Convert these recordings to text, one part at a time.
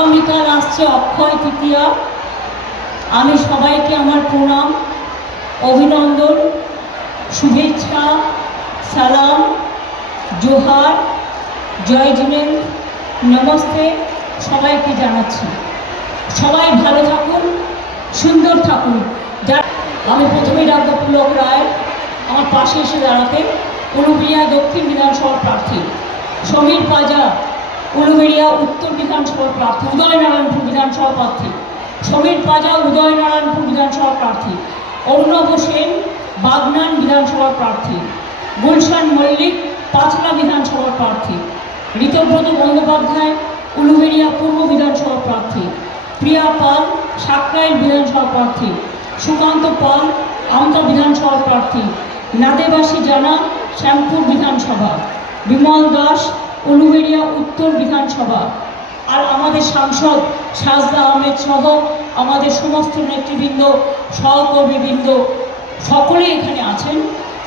আগামীকাল আসছে অক্ষয় তৃতীয়া। আমি সবাইকে আমার প্রণাম, অভিনন্দন, শুভেচ্ছা, সালাম, জোহার, জয় জিনেন, নমস্তে সবাইকে জানাচ্ছি। সবাই ভালো থাকুন, সুন্দর থাকুন। আমি প্রথমেই ডাক্তার পুলক রায় আমার পাশে এসে দাঁড়াতে, উলুবেড়িয়া দক্ষিণ বিধানসভার প্রার্থী, সমীর পাজা উলুবেড়িয়া উত্তর বিধানসভার প্রার্থী, উদয়নারায়ণপুর বিধানসভা প্রার্থী, সমীর পাজা উদয়নারায়ণপুর বিধানসভার প্রার্থী, অর্ণব সেন বাগনান বিধানসভার প্রার্থী, গুলশান মল্লিক পাঁচলা বিধানসভার প্রার্থী, ঋতব্রত বন্দ্যোপাধ্যায় উলুবেড়িয়া পূর্ব বিধানসভার প্রার্থী, প্রিয়া পাল সাকরাইল বিধানসভা প্রার্থী, সুকান্ত পাল আমতা বিধানসভার প্রার্থী, নাদেবাসী জানা শ্যামপুর বিধানসভা, বিমল দাস উলুবেড়িয়া উত্তর বিধানসভা। আর আমাদের সাংসদ সাজদা আহমেদ সহ আমাদের সমস্ত নেতৃবৃন্দ, সহকর্মীবৃন্দ সকলে এখানে আছেন।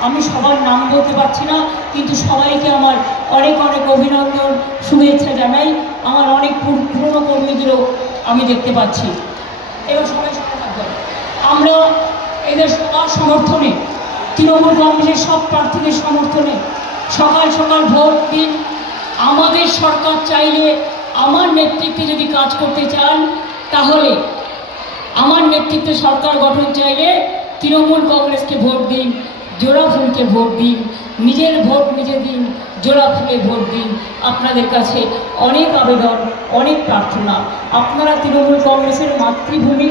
আমি সবার নাম বলতে পারছি না, কিন্তু সবাইকে আমার অনেক অনেক অভিনন্দন, শুভেচ্ছা জানাই। আমার অনেক পুরনো কর্মীদেরও আমি দেখতে পাচ্ছি। এবার সবাই সবাই থাকবেন। আমরা এদের সবার সমর্থনে, তৃণমূল কংগ্রেসের সব প্রার্থীদের সমর্থনে সকাল সকাল ভোট দিন। আমাদের সরকার চাইলে, আমার নেতৃত্বে যদি কাজ করতে চান, তাহলে আমার নেতৃত্বে সরকার গঠন চাইলে তৃণমূল কংগ্রেসকে ভোট দিন, জোড়া ফুলকে ভোট দিন, নিজের ভোট নিজে দিন, জোড়া ফুলে ভোট দিন। আপনাদের কাছে অনেক আবেদন, অনেক প্রার্থনা। আপনারা তৃণমূল কংগ্রেসের মাতৃভূমি,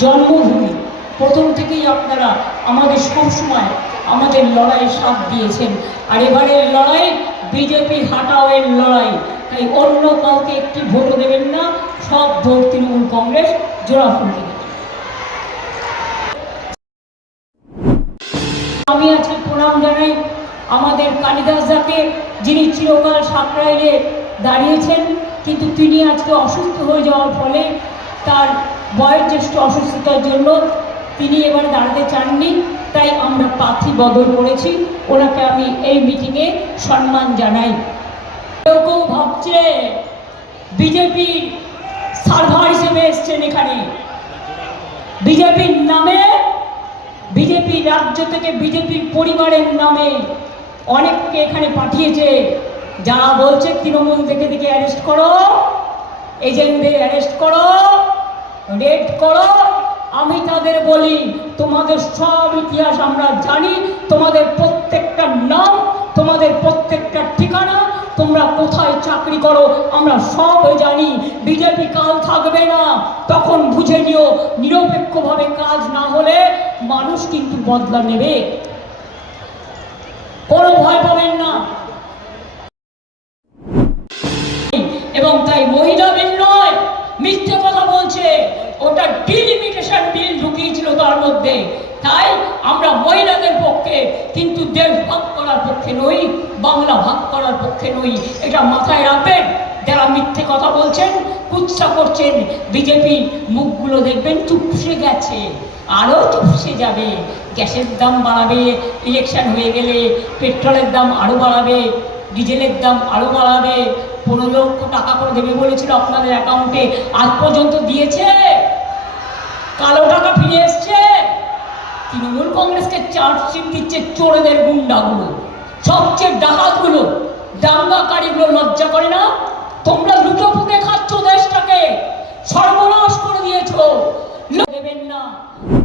জন্মভূমি, প্রথম থেকেই আপনারা আমাদের সবসময় আমাদের লড়াইয়ে সাথ দিয়েছেন। আর এবারের লড়াই বিজেপি হাটাওয়ের লড়াই, তাই অন্য কাউকে একটি ভোটও দেবেন না, সব ভোট তৃণমূল কংগ্রেস জোড়া ফুলকে দেবেন। আমি আজকে প্রণাম জানাই আমাদের কালিদাস দাকে, যিনি চিরকাল সাকরাইলে দাঁড়িয়েছেন, কিন্তু তিনি আজকে অসুস্থ হয়ে যাওয়ার ফলে, তার বয়োজ্যেষ্ঠ অসুস্থতার জন্য তিনি এবার দাঁড়াতে চাননি, তাই আমরা প্রার্থী বদল করেছি। ওনাকে আমি এই মিটিংয়ে সম্মান জানাই। কেউ কেউ ভাবছে বিজেপির সার্ভার হিসেবে এসছেন এখানে, বিজেপির নামে, বিজেপি রাজ্য থেকে বিজেপির পরিবারের নামে অনেককে এখানে পাঠিয়েছে। যারা বলছে তৃণমূল দেখে দেখে অ্যারেস্ট করো, এজেন্টদের অ্যারেস্ট করো, রেড করো, আমি তাদের বলি তোমাদের সব ইতিহাস আমরা জানি, তোমাদের প্রত্যেকটা নাম, তোমাদের প্রত্যেকটা ঠিকানা, তোমরা কোথায় চাকরি করো আমরা সব জানি। বিজেপি কাল থাকবে না, তখন বুঝে নিও নিরপেক্ষভাবে কাজ না হলে মানুষ কিন্তু বদলা নেবে। কোনো ভয় পাবেন না। এবং তাই মহিলা বিল নয়, মিথ্যে কথা বলছে, ওটা ডিলিমিটেশন বিল ঢুকিয়েছিল তার মধ্যে। তাই আমরা মহিলাদের পক্ষে, কিন্তু দেশ ভাগ করার পক্ষে নই, বাংলা ভাগ করার পক্ষে নই। এটা মাথায় রাখবেন। যারা মিথ্যে কথা বলছেন, কুৎসা করছেন, বিজেপি মুখগুলো দেখবেন চুপসে গেছে, আরও চুপসে যাবে। গ্যাসের দাম বাড়াবে, ইলেকশন হয়ে গেলে পেট্রোলের দাম আরও বাড়াবে, ডিজেলের দাম আরও বাড়াবে। 15 লক্ষ টাকা করে দেবে বলেছিল আপনাদের অ্যাকাউন্টে, আজ পর্যন্ত দিয়েছে? কালো টাকা ফিরে এসছে। তৃণমূল কংগ্রেসকে চার্জশিট দিচ্ছে চোরেদের গুন্ডাগুলো, সবচেয়ে ডাকাতগুলো, দাঙ্গাকারীগুলো। লজ্জা করে না? তোমরা লুটো পুঁতে খাচ্ছ, দেশটাকে সর্বনাশ করে দিয়েছ। দেবেন না।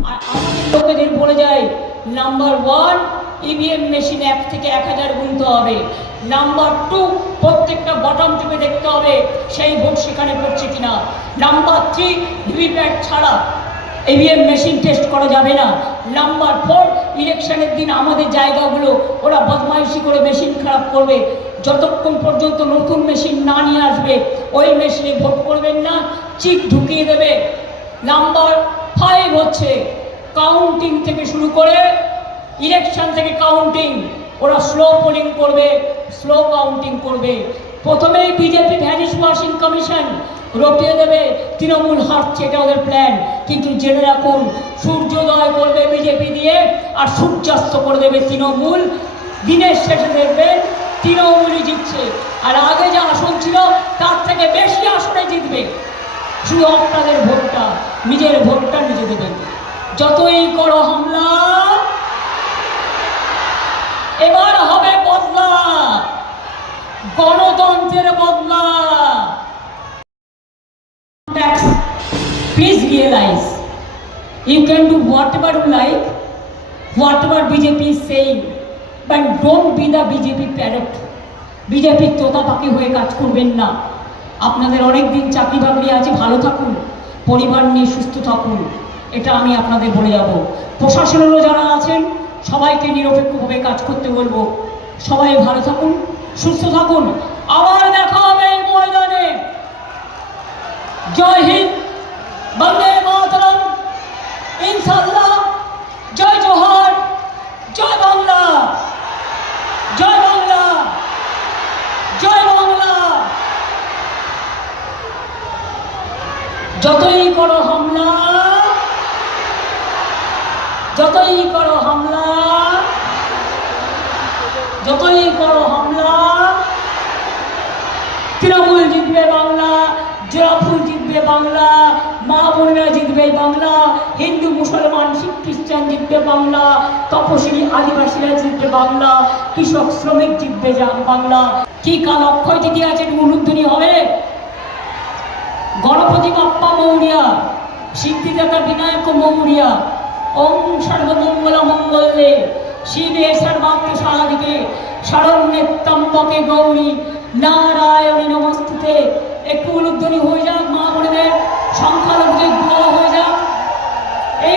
আর আমাদের লোকেদের বলে যায়, নাম্বার 1 ইভিএম মেশিন 1 থেকে 1000 গুনতে হবে। নাম্বার 2 প্রত্যেকটা বটম টিপে দেখতে হবে সেই ভোট সেখানে পড়ছে কিনা। নাম্বার 3 ভিভিপ্যাট ছাড়া ইভিএম মেশিন টেস্ট করা যাবে না। নাম্বার 4 ইলেকশনের দিন আমাদের জায়গাগুলো ওরা বদমাইশি করে মেশিন খারাপ করবে। যতক্ষণ পর্যন্ত নতুন মেশিন না নিয়ে আসবে ওই মেশিনে ভোট করবেন না, চিপ ঢুকিয়ে দেবে। নাম্বার 5 হচ্ছে কাউন্টিং থেকে শুরু করে, ইলেকশন থেকে কাউন্টিং, ওরা স্লো পোলিং করবে, স্লো কাউন্টিং করবে। প্রথমেই বিজেপি ভ্যানিশ ওয়াশিং কমিশন রটিয়ে দেবে, তৃণমূল হারছে, এটা ওদের প্ল্যান। কিন্তু জেনে রাখুন, সূর্যোদয় করবে বিজেপি দিয়ে আর সূর্যাস্ত করে দেবে তৃণমূল। দিনের শেষে দেখবেন তৃণমূলই জিতছে, আর আগে যা আসন ছিল তার থেকে বেশি আসনে জিতবে। শুধু আপনাদের ভোটটা, নিজের ভোটটা নিজে দেবেন। যতই করো হামলা, এবার হবে বদলা, গণতন্ত্রের বদলা। Please realize you can do whatever you like, whatever BJP is saying, but don't be the BJP parrot. BJP তোতা পাখি হয়ে কাজ করবেন না। আপনাদের অনেক দিন চাকরি বাকরি আছে, ভালো থাকুন, পরিবার নিয়ে সুস্থ থাকুন, এটা আমি আপনাদের বলে যাব। প্রশাসনেরও যারা আছেন সবাইকে নিরপেক্ষভাবে কাজ করতে বলবো। সবাই ভালো থাকুন, সুস্থ থাকুন, আবার দেখা হবে এই ময়দানে। জয় হিন্দ, বন্দে মাতরম, ইনশাআল্লাহ, জয় জোহার, জয় বাংলা, জয় বাংলা, জয় বাংলা। যতই করো হামলা, যতই করো হামলা, যতই করো হামলা, তৃণমূল জিতবে বাংলা, জোড়াফুল জিতবে বাংলা, মা বোনেরা জিতবে বাংলা, হিন্দু মুসলমান শিখ খ্রিস্টান জিতবে বাংলা, তপশিলি আদিবাসীরা জিতবে বাংলা, কৃষক শ্রমিক জিতবে বাংলা। কি কাল অক্ষয় তৃতীয়া আছে, উলুধ্বনি হবে। গণপতি বাপ্পা মৌরিয়া, সিদ্ধিদাতা বিনায়ক মৌরিয়া, ওম সর্বমঙ্গল মঙ্গলে শিবে সর্বার্থ সাধিকে শরণ্যে ত্র্যম্বকে গৌরী নারায়ণী নমস্তুতে। একটু উলুধ্বনি হয়ে যাক, মা বোনেদের সংখ্যালঘুদের দোয়া হয়ে যাক। এই